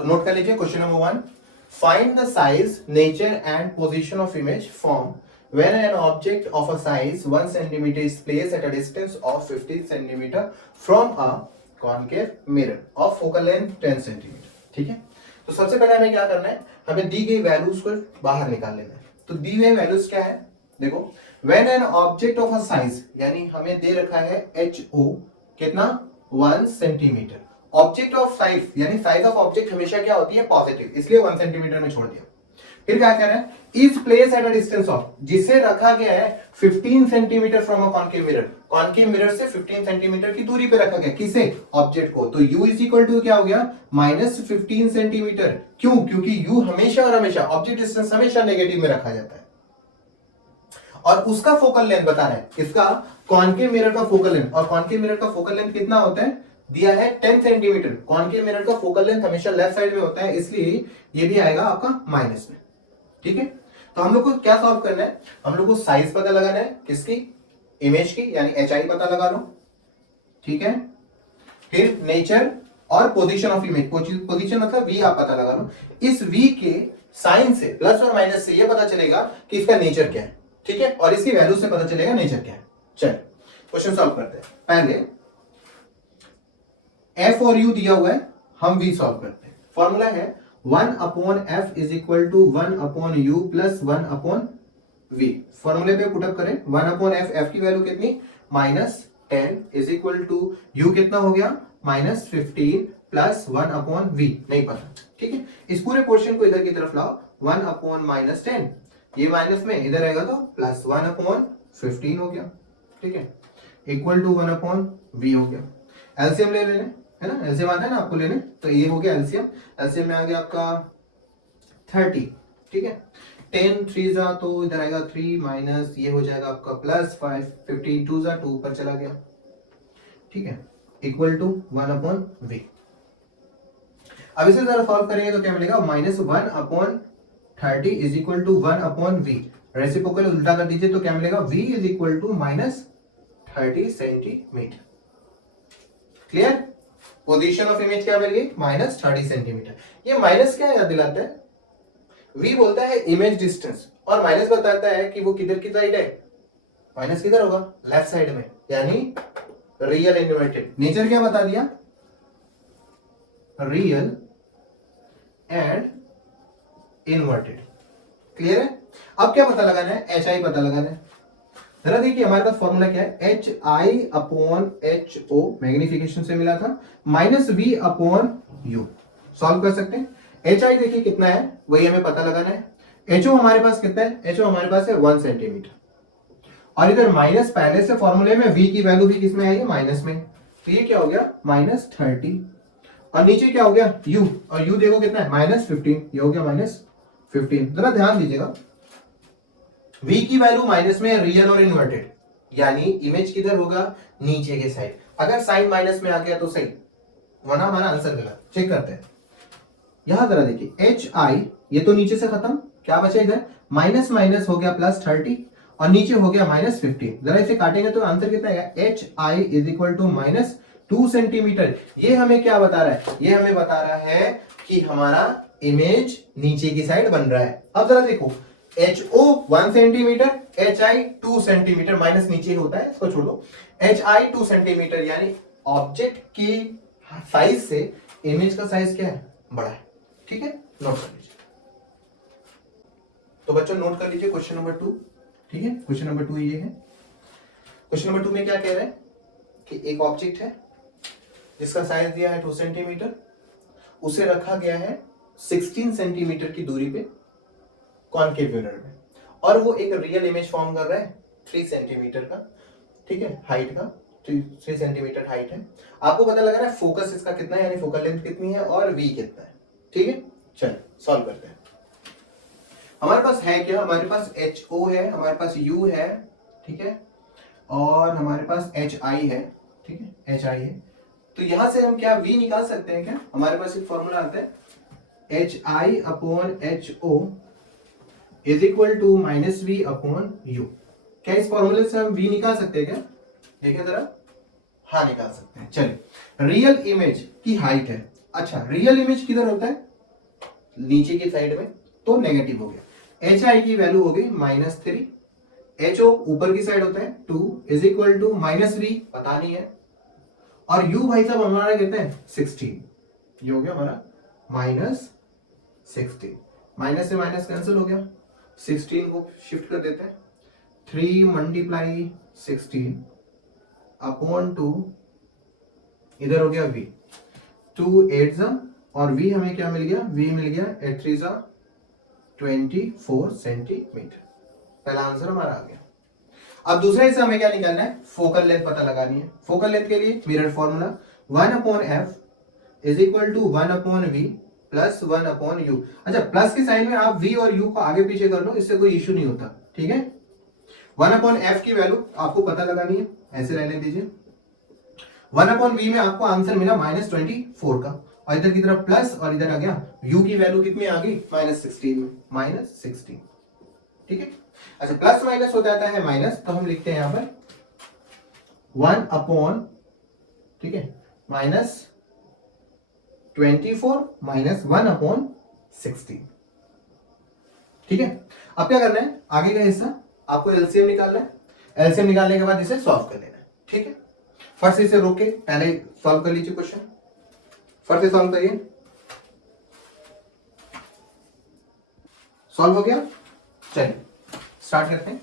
तो नोट कर लीजिए question number 1, find the size, nature and position of image form when an object of a size 1 centimeter is placed at a distance of 15 centimeter from a concave mirror of focal length 10 centimeter। ठीक है, तो सबसे पहले हमें क्या करना है, हमें दी गई वैल्यूज को बाहर निकाल लेना है। तो दी गई वैल्यूज क्या है, देखो when an object of a size, यानी हमें दे रखा है HO कितना 1 सेंटीमीटर। ऑब्जेक्ट ऑफ साइज यानी साइज ऑफ ऑब्जेक्ट हमेशा क्या होती है पॉजिटिव, इसलिए 1 सेंटीमीटर में छोड़ दिया। फिर क्या कह रहा है, is place at a distance of, जिसे रखा गया है 15 centimetre from a concave mirror, concave mirror से 15 सेंटीमीटर की दूरी पे रखा गया, किसे, ऑब्जेक्ट को। तो u इज इक्वल टू क्या हो गया -15 सेंटीमीटर। क्यों, क्योंकि u हमेशा और हमेशा ऑब्जेक्ट डिस्टेंस हमेशा नेगेटिव में रखा जाता है। और उसका फोकल लेंथ बता रहा है, इसका कॉन्केव मिरर का फोकल लेंथ, और कॉन्केव मिरर का फोकल लेंथ कितना होता है, दिया है 10 सेंटीमीटर। कॉन्केव मिरर का फोकल लेंथ हमेशा लेफ्ट साइड में होता है, इसलिए ये भी आएगा आपका माइनस में। ठीक है, तो हम लोग को क्या सॉल्व करना है, हम लोग को साइज पता लगाना है, किसकी, इमेज की, यानी HI पता लगा लो। ठीक है, फिर नेचर और पोजीशन ऑफ इमेज, पोजीशन मतलब V आप पता लगा लो। इस V के साइन से, प्लस और माइनस से ये पता चलेगा कि इसका नेचर क्या है। ठीक है, और इसकी वैल्यू से पता चलेगा नेचर क्या है। चल क्वेश्चन सॉल्व करते हैं। पहले F और U दिया हुआ है, हम V सॉल्व करते हैं। फॉर्मूला है 1/f is equal to 1/u plus 1/v। फॉर्मूले पे पुटअप करें, 1/f, f की वैल्यू कितनी -10 इज इक्वल टू u कितना हो गया -15 प्लस 1/v, नहीं पता। ठीक है, इस पूरे पोर्शन को इधर की तरफ लाओ, 1/-10, ये माइनस में इधर आएगा तो प्लस 1/15 हो गया। ठीक है, इक्वल टू 1/v हो गया। एलसीएम ले लेने, है ना, एलसीएम आता है ना आपको लेने, तो ये हो गया एलसीएम। एलसीएम में आ गया आपका 30। ठीक है, 10 3 जा तो इधर आएगा 3 माइनस ये हो जाएगा आपका प्लस 5, 15 2 जा 2 ऊपर चला गया। ठीक है, इक्वल टू 1/v। अब इसे जरा सॉल्व करेंगे तो क्या मिलेगा, -1/30 is equal to 1/v। Reciprocal उल्टा कर दीजिए तो क्या मिलेगा, v is equal to -30 centimetre. Clear, position of image क्या मिल गई -30 सेंटीमीटर। ये माइनस क्या याद दिलाता है, v बोलता है इमेज डिस्टेंस, और माइनस बताता है कि वो किधर की साइड है, माइनस किधर होगा, लेफ्ट साइड में, यानी रियल इन्वर्टेड। नेचर क्या बता दिया, रियल एंड इन्वर्टेड। क्लियर है, अब क्या पता लगाना है, HI पता लगाना है। जरा देखिए हमारे पास फॉर्मूला क्या है, HI/HO मैग्निफिकेशन से मिला था, -V/U। सॉल्व कर सकते हैं। HI देखिए कितना है, वही हमें पता लगाना है। HO हमारे पास कितना है, HO हमारे पास है 1 सेंटीमीटर, और इधर माइनस, पहले से फॉर्मूले में V की वैल्यू भी किसमें है, माइनस में, तो ये क्या हो गया -30, और नीचे क्या हो गया U, और U देखो कितना है -15, ये हो गया -15। जरा ध्यान दीजिएगा, V की वैल्यू माइनस में, रियल और इन्वर्टेड, यानी इमेज किधर होगा, नीचे के साइड। अगर साइन माइनस में आ गया तो सही, वरना हमारा आंसर गलत। चेक करते हैं, यहां जरा देखिए HI, ये तो नीचे से खत्म, क्या बचा इधर, माइनस माइनस हो गया +30, और नीचे हो गया -15। जरा इसे काटेंगे तो आंसर कितना आएगा, HI is equal to -2 centimetre. ये हमें क्या बता रहा है, ये हमें बता रहा है कि हमारा इमेज नीचे की साइड बन रहा है। अब जरा देखो, HO 1 centimetre, HI 2 centimetre, minus नीचे होता है, इसको छोड़ दो। HI 2 सेंटीमीटर, यानी ऑब्जेक्ट की साइज से इमेज का साइज क्या है, बड़ा है। ठीक है, नोट कर लीजिए। तो बच्चों नोट कर लीजिए क्वेश्चन नंबर 2। ठीक है, क्वेश्चन नंबर 2 ये है। क्वेश्चन नंबर 2 में क्या कह रहा है कि एक ऑब्जेक्ट है जिसका साइज दिया है 2 सेंटीमीटर, उसे रखा गया है 16 सेंटीमीटर की दूरी पे कॉन्केव मिरर में, और वो एक रियल इमेज फॉर्म कर रहा है 3 सेंटीमीटर का। ठीक है, हाइट का 3 सेंटीमीटर हाइट है। आपको पता लग रहा है फोकस इसका कितना है, यानी फोकल लेंथ कितनी है, और V कितना है। ठीक है, चल सॉल्व करते हैं। हमारे पास है क्या, हमारे पास HO है, हमारे पास U है, ठीक है, और हमारे पास HI है। ठीक है, HI है, तो यहां से हम क्या V निकाल सकते हैं क्या, हमारे पास एक फॉर्मूला आता है HI/HO is equal to -V/U। क्या इस फॉर्मूले से हम V निकाल सकते हैं क्या, देखिए जरा, हाँ निकाल सकते हैं। चलिए, रियल इमेज की हाइट है। अच्छा, रियल इमेज किधर होता है, नीचे की साइड में तो नेगेटिव हो गया। एच आई की वैल्यू हो गई -3, एच ओ ऊपर की साइड होता है 2 इज इक्वल टू -v पता नहीं है, और u भाई साहब हमारा कहते हैं 16, ये हो गया हमारा -16, माइनस से माइनस कैंसिल हो गया, 16 को शिफ्ट कर देते हैं, 3 मल्टीप्लाई 16 अपॉन 2, इधर हो गया v, 2 8 जा, और v हमें क्या मिल गया, v मिल गया 8 3 जा 24 सेंटीमीटर। पहला आंसर हमारा आ गया। अब दूसरा हिस्सा हमें क्या निकालना है, फोकल लेंथ पता लगानी है। फोकल लेंथ के लिए mirror formula 1/f is equal to 1/v plus 1/u। अच्छा, प्लस के साइन में आप v और u को आगे पीछे कर लो, इससे कोई इश्यू नहीं होता, ठीक है। 1/f की वैल्यू आपको पता लगानी है, ऐसे रहने दीजिए। 1/v में आपको आंसर मिला -24 का, और इधर की तरफ प्लस, और इधर आ गया u की वैल्यू कितनी आ गई, -16 में, -16, ठीक है। अच्छा, प्लस माइनस हो जाता है माइनस, तो हम लिखते हैं यहां पर 1/, ठीक है, -24 माइनस 1/16, ठीक है। अब क्या करना है, आगे का हिस्सा आपको एलसीएम निकालना है। एलसीएम निकालने के बाद इसे सॉल्व कर लेना है, ठीक है। फर्स्ट इसे रोक के पहले सॉल्व कर लीजिए क्वेश्चन, फर्स्ट से सॉल्व करिए। सॉल्व हो गया, चलिए स्टार्ट करते हैं,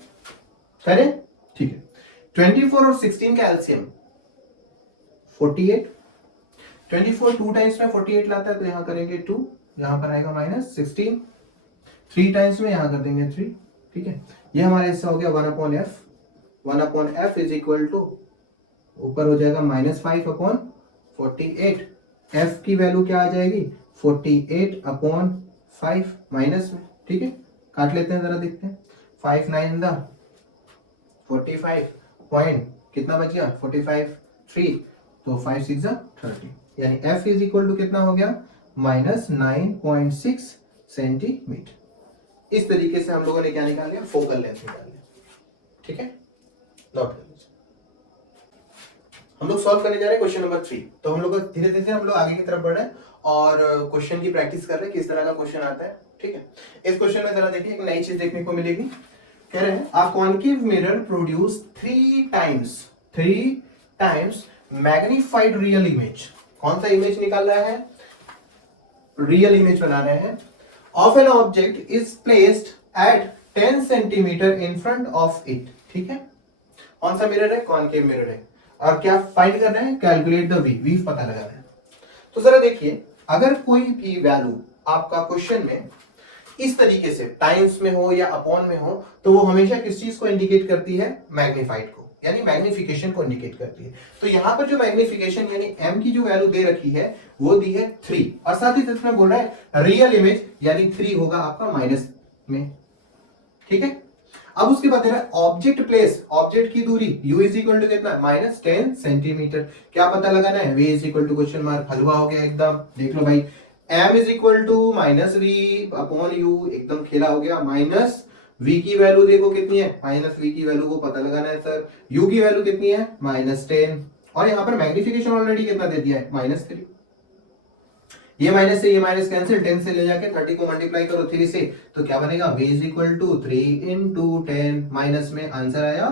करें, ठीक है। 24 और 16 का एलसीएम 48, 24 2 टाइम्स में 48 लाता है, तो यहां करेंगे 2, यहां पर आएगा -16, 3 टाइम्स में यहां कर देंगे 3, ठीक है। ये हमारा हिस्सा हो गया 1/f, 1/f is equal to ऊपर हो जाएगा -5/48, f की वैल्यू क्या आ जाएगी 48/5 माइनस में, ठीक है। काट लेते हैं, जरा देखते हैं, 5 9 दा 45 पॉइंट कितना बच गया 45 3, तो 5 6 जा 30, यानी f इज इक्वल टू कितना हो गया -9.6 सेंटीमीटर। इस तरीके से हम लोगों ने क्या निकाल लिया, फोकल लेंथ निकाल लिया, ठीक है। नोट कर लीजिए। हम लोग सॉल्व करने जा रहे हैं क्वेश्चन नंबर 3। तो हम लोग धीरे धीरे हम लोग आगे की तरफ बढ़ रहे हैं और क्वेश्चन की प्रैक्टिस कर रहे हैं, किस तरह का क्वेश्चन आता है, ठीक है। इस क्वेश्चन में जरा देखिए, एक नई चीज देखने को मिलेगी। कह रहे हैं a concave mirror produce 3 times magnified real image. कौन सा इमेज निकाल रहा है, रियल इमेज बना रहे हैं। Of an object is placed at 10 centimetre in front of it, ठीक है। कौन सा मिरर है, कॉन्केव मिरर है, और क्या फाइंड कर रहे हैं, कैलकुलेट द वी पता लगा रहे हैं। तो जरा देखिए, अगर कोई भी वैल्यू आपका क्वेश्चन में इस तरीके से टाइम्स में हो या अपॉन में हो, तो वो हमेशा किस चीज को इंडिकेट करती है, मैग्नीफाइड को, यानी मैग्निफिकेशन को इंडिकेट करती है। तो यहां पर जो मैग्निफिकेशन यानी m की जो वैल्यू दे रखी है वो दी है 3, और साथ ही साथ में बोल रहा है रियल इमेज यानी 3 होगा आपका माइनस में, ठीक है। अब उसके बाद है ऑब्जेक्ट प्लेस, ऑब्जेक्ट की दूरी u इज इक्वल टू कितना, -10 सेंटीमीटर। क्या पता लगाना है, v is equal to question mark, हलवा हो गया एकदम, देख लो भाई। m is equal to -v/u, एकदम खेला हो गया। माइनस v की वैल्यू देखो कितनी है, -v की वैल्यू को पता लगाना है सर, u की वैल्यू कितनी है -10, और यहाँ पर मैग्निफिकेशन ऑलरेडी कितना दे दिया है -3। ये माइनस से ये माइनस कैंसिल, 10 से ले जाके 30 को मल्टीप्लाई करो 3 से, तो क्या बनेगा, v is equal to 3 × 10, minus में आंसर आया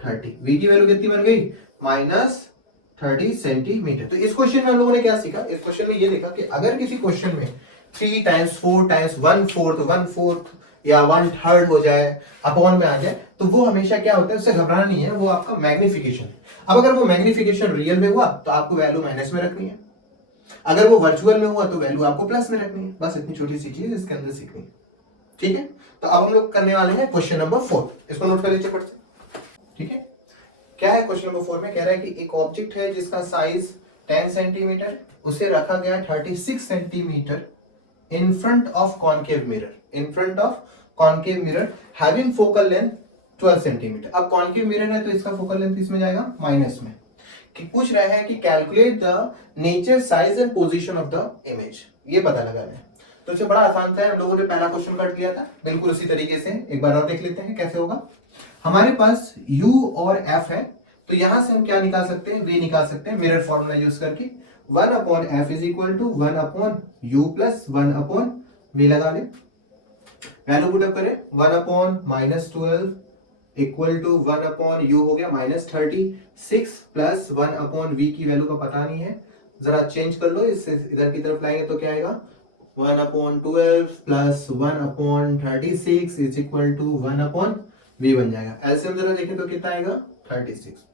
30। v की वैल्यू कितनी बन गई, -30 सेंटीमीटर। तो इस क्वेश्चन में हम लोगों ने क्या सीखा, इस क्वेश्चन में ये देखा कि अगर किसी क्वेश्चन में 3 टाइम्स 4 टाइम्स 1/4 या 1/3 हो जाए, अपॉन में आ जाए, तो वो हमेशा क्या होता है, उससे घबराना नहीं है, वो आपका मैग्निफिकेशन। अब अगर वो मैग्निफिकेशन रियल में हुआ तो आपको वैल्यू माइनस में रखनी है, अगर वो वर्चुअल में हुआ तो वैल्यू आपको प्लस में रखनी है। बस इतनी छोटी सी चीज इसके अंदर सीखनी है, ठीक है। तो अब हम लोग करने वाले हैं क्वेश्चन नंबर 4, इसको नोट कर लीजिए फट से, ठीक है। क्या है क्वेश्चन नंबर 4 में, कह रहा है कि एक ऑब्जेक्ट है जिसका साइज 10 सेंटीमीटर, उसे रखा गया 36 centimetre in front of concave mirror, in front of concave mirror having focal length 12 centimetre. अब कॉन्केव मिरर है तो इसका फोकल लेंथ इसमें जाएगा माइनस में, कि पूछ रहा है कि calculate the nature size and position of the image, ये पता लगाना है। तो इसे बड़ा आसान था, हम लोगों ने पहला क्वेश्चन कर दिया था, बिल्कुल उसी तरीके से एक बार और देख लेते हैं कैसे होगा। हमारे पास u और f है, तो यहां से हम क्या निकाल सकते हैं, v निकाल सकते हैं मिरर फॉर्मूला यूज करके। 1/f is equal to 1/u plus 1/v v लगा ले, वैल्यू पुटअप करें 1/-12 इक्वल टू 1/u हो गया -36 प्लस 1/v की वैल्यू का पता नहीं है, जरा चेंज कर लो, इससे इधर की तरफ लाएंगे तो क्या आएगा 1/12 plus 1/36 is equal to 1/v बन जाएगा। एलसीएम जरा देखें तो कितना आएगा 36,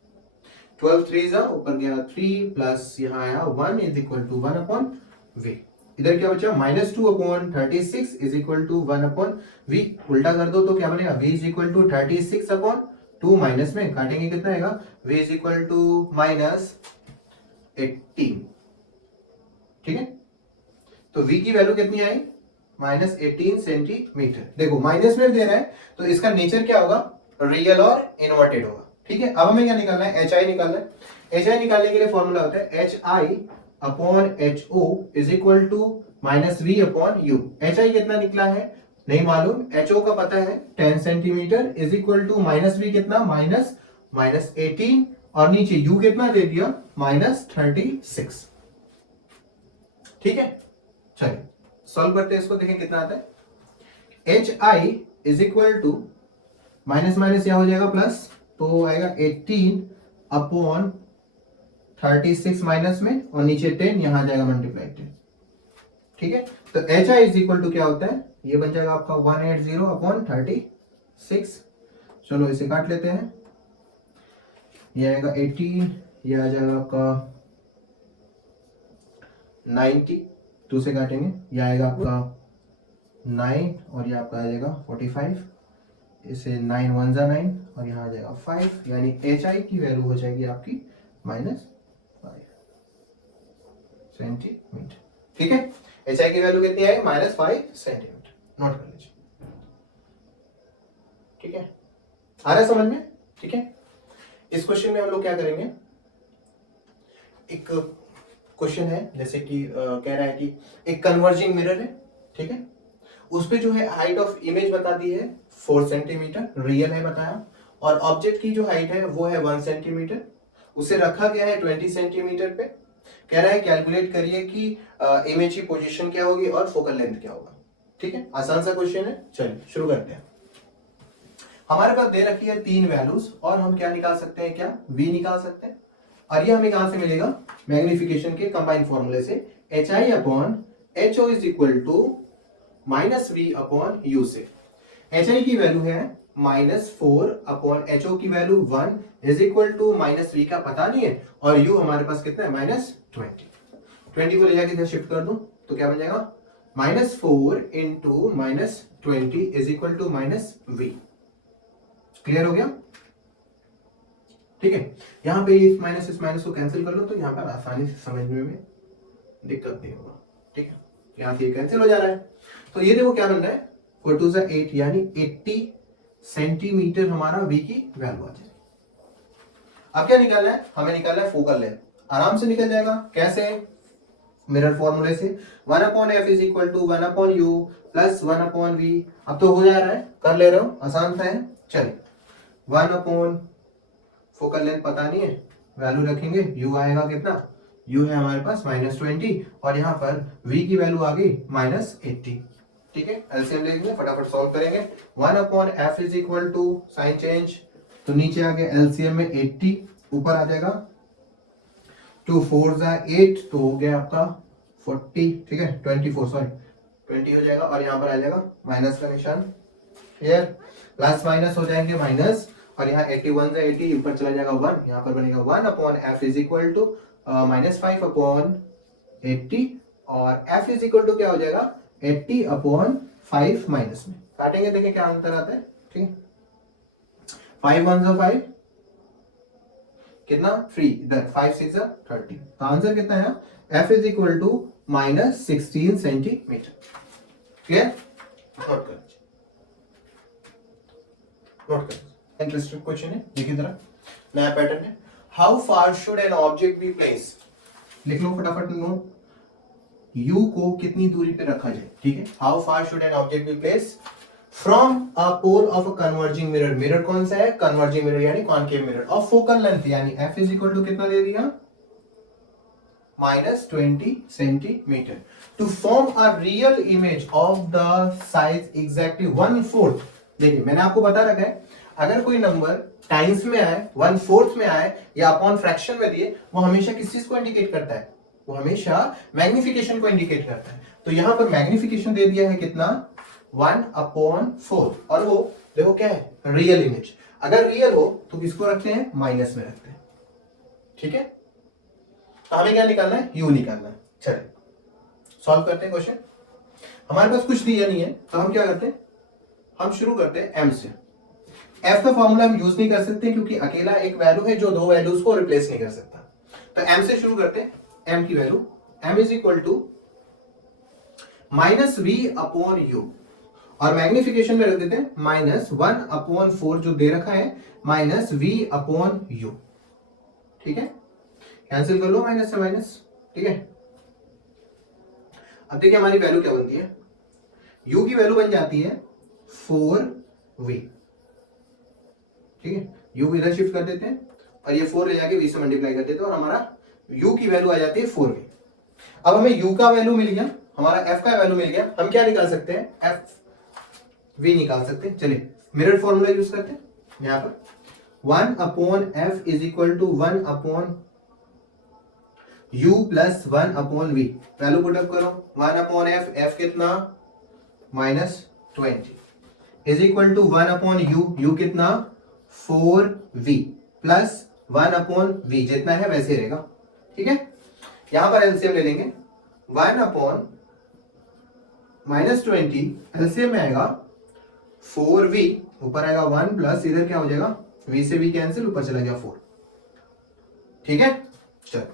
12 3 जा ऊपर गया 3 प्लस यहाँ आया 1 इज इक्वल टू 1/v। इधर क्या बचा -2/36 इज इक्वल टू 1/v, उल्टा कर दो तो क्या बनेगा v is equal to 36/2 minus में काटेंगे कितना आएगा v इज इक्वल टू -18, ठीक है। तो v की वैल्यू कितनी आई -18 सेंटीमीटर। देखो माइनस में दे रहा है तो इसका नेचर क्या होगा, रियल और इन्वर्टेड होगा, ठीक है। अब हमें क्या निकालना है, एच आई निकालना है। एच आई निकालने के लिए फॉर्मूला होता है HI/HO is equal to -V/U। HI कितना निकला है नहीं मालूम, HO का पता है 10 centimetre is equal to -V कितना -18 और नीचे U कितना दे दिया -36, ठीक है। चलिए सॉल्व करते हैं इसको, देखें कितना आता है। HI is equal to minus minus यहां हो जाएगा प्लस, तो आएगा 18/36 माइनस में और नीचे 10 यहां आ जाएगा मल्टीप्लाई 10, ठीक है। तो HI इज इक्वल टू क्या होता है, ये बन जाएगा आपका 180/36। चलो इसे काट लेते हैं, ये आएगा 18, ये आ जाएगा आपका 90, 2 से काटेंगे, ये आएगा आपका 9 और ये आपका आ जाएगा 45, इसे 9 1 जा 9 और यहाँ आ जाएगा 5, यानी HI की वैल्यू हो जाएगी आपकी -5 सेंटीमीटर, ठीक है। HI की वैल्यू कितनी आएगी -5 सेंटीमीटर, नोट कर लीजिए, ठीक है। आ रहा है समझ में, ठीक है। इस क्वेश्चन में हम लोग क्या करेंगे, एक क्वेश्चन है जैसे कि कह रहा है कि एक कन्वर्जिंग मिरर है, ठीक है, उस पे जो है हाइट ऑफ इमेज बता दी है 4 सेंटीमीटर, रियल है बताया, और ऑब्जेक्ट की जो हाइट है वो है 1 सेंटीमीटर, उसे रखा गया है 20 सेंटीमीटर पे। कह रहा है कैलकुलेट करिए कि इमेज की पोजीशन क्या होगी और फोकल लेंथ क्या होगा, ठीक है। आसान सा क्वेश्चन है, चलिए शुरू करते हैं। हमारे पास दे रखी है 3 वैल्यूज और हम क्या निकाल सकते हैं, क्या v निकाल सकते हैं, और ये हमें कहां से मिलेगा, मैग्निफिकेशन के कंबाइंड फॉर्मूले से, HI/HO is equal to -V/U से। HI की वैल्यू है -4/HO की value 1 is equal to -V का पता नहीं है और U हमारे पास कितना है -20, 20 को ले जाके इधर शिफ्ट कर दूं तो क्या बन जाएगा -4 into -20 is equal to -V। Clear हो गया, ठीक है। यहां पे इस माइनस को कैंसिल कर लो तो यहां पर आसानी से समझने में दिक्कत नहीं होगा, ठीक है। यहां से ये कैंसिल हो जा रहा है, तो ये देखो क्या बन रहा है 4 2 8 यानी 80 सेंटीमीटर हमारा V की वैल्यू आ जाएगी। अब क्या निकालना है, हमें निकालना है फोकल लेंथ, आराम से निकल जाएगा, कैसे, मिरर फॉर्मूले से 1/f is equal to 1/u plus 1/v। अब तो हो जा रहा है, कर ले रहे हो, आसान सा है। चलिए 1/ फोकल लेंथ पता नहीं है, वैल्यू रखेंगे, u आएगा कितना, u है हमारे पास -20 और यहाँ पर v की वैल्यू आ गई -80, ठीक है। एलसीएम ले लेंगे, फटाफट सॉल्व करेंगे। 1/f is equal to sign change, तो नीचे आ गया एलसीएम में 80, ऊपर आ जाएगा 2 4 जा 8 तो हो गया आपका 40, ठीक है 24 20 हो जाएगा और यहाँ पर आ जाएगा माइनस का निशान, क्लियर, प्लस माइनस हो जाएंगे माइनस और यहाँ 81 से 80 ऊपर चला जाएगा 1, यहाँ पर बनेगा 1/f इज इक्वल टू -5/80 और f इज इक्वल टू क्या हो जाएगा 80/5 माइनस में काटेंगे, देखें क्या आंसर आता है, ठीक है। 5 1 जा 5 कितना 3, इधर 5 6 जा 30, तो आंसर कितना है f is equal to -16 centimetre. Clear, note कर इंटरेस्टिंग क्वेश्चन है, देखिए जरा नया पैटर्न है। How far should an object be place, लिख लो फटाफट नोट, u को कितनी दूरी पे रखा जाए, ठीक है। How far should an object be place from a pole of a converging mirror, mirror कौन सा है, कन्वर्जिंग मिरर यानी कॉनकेव मिरर, और फोकल लेंथ यानी f इज इक्वल टू कितना दे दिया -20 centimetre. To form a real image of the size exactly 1/4। देखिए मैंने आपको बता रखा है, अगर कोई नंबर टाइम्स में आए, 1/4 में आए या अपॉन फ्रैक्शन में दिए, वो हमेशा किस चीज को इंडिकेट करता है? वो हमेशा मैग्निफिकेशन को इंडिकेट करता है। तो यहां पर मैग्निफिकेशन दे दिया है कितना? 1/4। और वो देखो क्या है? Real image. अगर रियल हो तो किसको रखते हैं? माइनस में रखते हैं। ठीक है, तो हमें क्या निकालना है? यू निकालना है। चलिए सॉल्व करते हैं क्वेश्चन। हमारे पास कुछ दिया नहीं है तो हम क्या करते हैं? हम शुरू करते हैं एम से। एफ का फॉर्मूला हम यूज नहीं कर सकते क्योंकि अकेला एक वैल्यू है जो दो वैल्यूज को रिप्लेस नहीं कर सकता। तो एम से शुरू करते हैं। एम की वैल्यू M is equal to -v/u और मैग्निफिकेशन में रख देते हैं -1/4 जो दे रखा है -v/u। ठीक है, कैंसिल कर लो माइनस से माइनस। ठीक है, अब देखिए हमारी वैल्यू क्या बनती है? u की वैल्यू बन जाती है 4v। ठीक है, u इधर शिफ्ट कर देते हैं और ये 4 ले जाके v से मल्टीप्लाई कर देते हैं और हमारा u की वैल्यू आ जाती है 4v। अब हमें u का वैल्यू मिल गया, हमारा f का वैल्यू मिल गया। हम क्या निकाल सकते हैं? f v निकाल सकते हैं। चलिए मिरर फॉर्मूला यूज करते हैं। यहां पर 1/f is equal to 1/u plus 1/v। Value put up करो। 1/f, f कितना? -20 is equal to 1/u, u कितना? 4v प्लस 1/v, जितना है वैसे रहेगा। ठीक है, यहां पर एलसीएम ले लेंगे। 1/-20 एलसीएम में आएगा 4v, ऊपर आएगा 1 प्लस इधर क्या हो जाएगा? v से v कैंसिल, ऊपर चला गया 4। ठीक है, चलो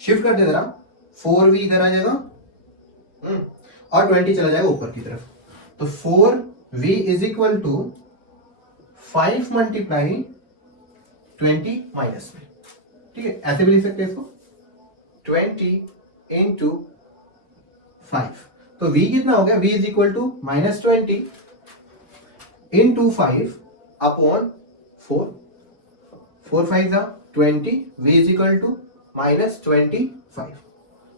शिफ्ट करते जरा। 4v इधर आ जाएगा और 20 चला जाएगा ऊपर की तरफ। तो 4v is equal to 5 multiply 20 minus में। ठीक है, ऐसे भी लिख सकते हैं इसको 20 इंटू 5। तो v कितना हो गया? v is equal to -20 into 5 upon 4। 4 5 20, v is equal to -25।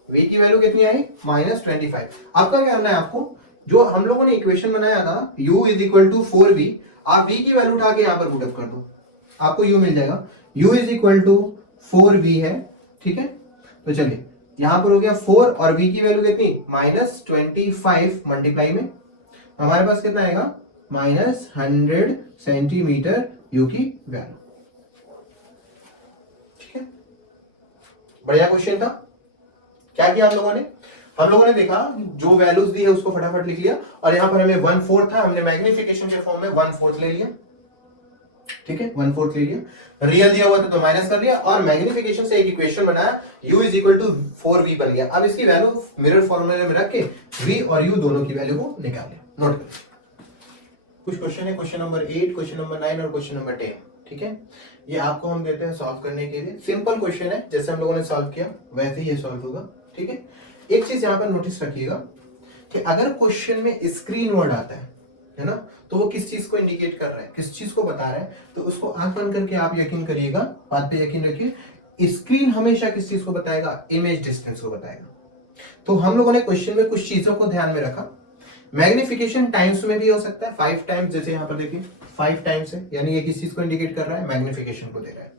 v की वैल्यू कितनी आई? -25। आपका क्या करना है? आपको जो हम लोगों ने इक्वेशन बनाया था u is equal to 4v, आप v की वैल्यू उठा के यहां पर पुटअप कर दो, आपको u मिल जाएगा। u is equal to 4v है। ठीक है, तो चलिए यहां पर हो गया 4 और v की वैल्यू कितनी? -25 मल्टीप्लाई में हमारे पास कितना आएगा? -100 सेंटीमीटर u की वैल्यू। ठीक है, बढ़िया क्वेश्चन था। क्या किया हम लोगों ने? हम लोगों ने देखा जो वैल्यूज दी है उसको फटाफट लिख लिया और यहां पर हमें 1/4 था, हमने मैग्निफिकेशन के फॉर्म में 1/4 ले लिया। ठीक है, 1/4 ले लिया। रियल दिया हुआ था तो माइनस कर लिया और मैग्निफिकेशन से एक इक्वेशन बनाया, u is equal to 4v बन गया। अब इसकी वैल्यू मिरर फॉर्मूले में रख के v और u दोनों की वैल्यू को निकाल लिया। नोट कर कुछ क्वेश्चन है, क्वेश्चन नंबर 8, क्वेश्चन नंबर 9 और क्वेश्चन नंबर 10। ठीक है, ये आपको हम देते हैं सॉल्व करने के लिए। सिंपल क्वेश्चन है, जैसे हम लोगों ने सॉल्व किया वैसे ही ये सॉल्व होगा। ठीक है, एक चीज यहां पर नोटिस रखिएगा कि अगर क्वेश्चन में स्क्रीन वर्ड आता है ना, तो वो किस चीज को इंडिकेट कर रहा है, किस चीज को बता रहा है, तो उसको आंख बंद करके आप यकीन करिएगा, बात पे यकीन रखिए। स्क्रीन हमेशा किस चीज को बताएगा? इमेज डिस्टेंस को बताएगा। तो हम लोगों ने क्वेश्चन में कुछ चीजों को ध्यान में रखा। मैग्निफिकेशन टाइम्स में भी हो सकता है, 5 टाइम्स, जैसे यहाँ पर देखिए 5 टाइम्स है, यानी ये किस चीज को इंडिकेट कर रहा है? मैग्निफिकेशन को दे रहा है।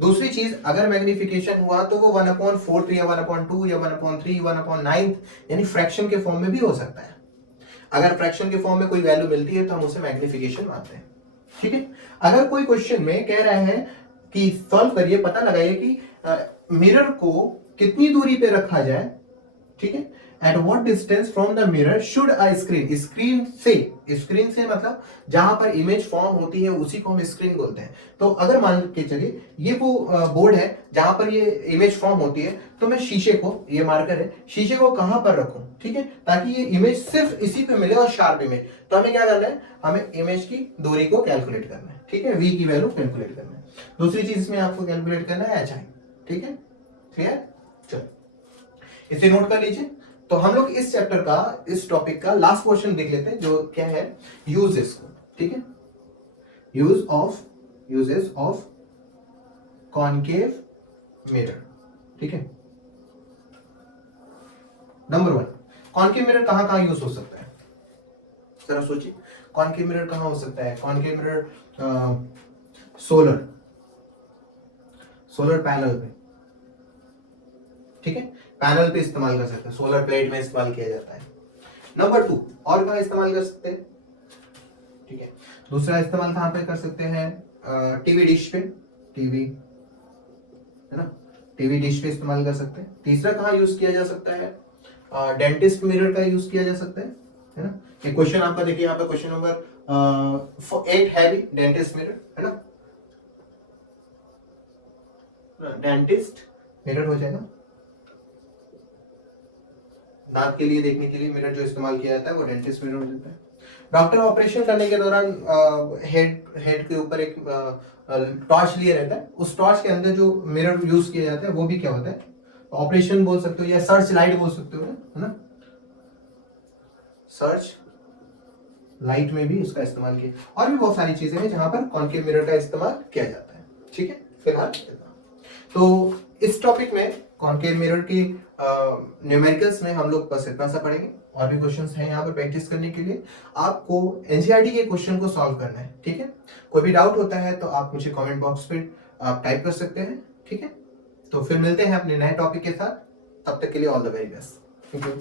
दूसरी चीज, अगर मैग्निफिकेशन हुआ तो वो 1/4 या 1/2 या 1/3 1/9 यानी फ्रैक्शन के फॉर्म में भी हो सकता है। अगर फ्रैक्शन के फॉर्म में कोई वैल्यू मिलती है तो हम उसे मैग्निफिकेशन मानते हैं। ठीक है, अगर कोई क्वेश्चन में कह रहा है कि सॉल्व करिए, पता लगाइए कि मिरर को कितनी दूरी पे रखा जाए। ठीक है, at what distance from the mirror should a screen, screen से मतलब जहां पर इमेज फॉर्म होती है उसी को हम स्क्रीन बोलते हैं। तो अगर मान के चलिए ये वो बोर्ड है जहां पर ये इमेज फॉर्म होती है, तो मैं शीशे को, ये मार्कर है, शीशे को कहां पर रखूं? ठीक है, ताकि ये इमेज सिर्फ इसी पे मिले और शार्प इमेज। तो हमें क्या करना है? हमें इमेज की दूरी को कैलकुलेट करना है। ठीक है, v की वैल्यू कैलकुलेट करना है। दूसरी चीज इसमें आपको कैलकुलेट करना है एच आई। ठीक है, क्लियर? चलो इसे नोट कर लीजिए। तो हम लोग इस चैप्टर का, इस टॉपिक का लास्ट क्वेश्चन देख लेते हैं, जो क्या है? यूजेस को। ठीक है, यूजेस ऑफ कॉनकेव मिरर। ठीक है, नंबर 1, कॉनकेव मिरर कहाँ कहाँ यूज हो सकता है? जरा सोचिए, कॉनकेव मिरर कहाँ हो सकता है? कॉनकेव मिरर सोलर पैनल पे, ठीक है, पैनल पे इस्तेमाल कर सकते हैं, सोलर प्लेट में इस्तेमाल किया जाता है। नंबर 2, और कहाँ इस्तेमाल कर सकते हैं? ठीक है, दूसरा इस्तेमाल कहाँ पे कर सकते हैं? टीवी डिश पे, टीवी, है ना, टीवी डिश पे इस्तेमाल कर सकते हैं। तीसरा कहाँ यूज किया जा सकता है? डेंटिस्ट मिरर का यूज किया जा सकता है ना। ये क्वेश्चन आपका देखिए, यहाँ पे क्वेश्चन नंबर 8 है भी, डेंटिस्ट मिरर, है ना, डेंटिस्ट मिरर हो जाएगा। दांत के लिए देखने के लिए मिरर जो इस्तेमाल किया जाता है वो डेंटिस्ट मिरर हो जाता है। डॉक्टर ऑपरेशन करने के दौरान हेड के ऊपर एक टॉर्च लिए रहता है, उस टॉर्च के अंदर जो मिरर यूज किया जाता है वो भी क्या होता है? ऑपरेशन बोल सकते हो या सर्च लाइट बोल सकते हो, है ना, सर्च लाइट में भी उसका इस्तेमाल किया। और भी बहुत सारी चीजें हैं जहां पर कॉनकेव मिरर का इस्तेमाल किया जाता है। ठीक है, फिलहाल तो इस टॉपिक में कॉनकेव मिरर की न्यूमेरिकल्स में हम लोग बस इतना सा पढ़ेंगे। और भी क्वेश्चंस हैं यहाँ पर प्रैक्टिस करने के लिए, आपको एनसीईआरटी के क्वेश्चन को सॉल्व करना है। ठीक है, कोई भी डाउट होता है तो आप मुझे कमेंट बॉक्स पे आप टाइप कर सकते हैं। ठीक है, तो फिर मिलते हैं अपने नए टॉपिक के साथ, तब तक के लिए all the very best. Thank you.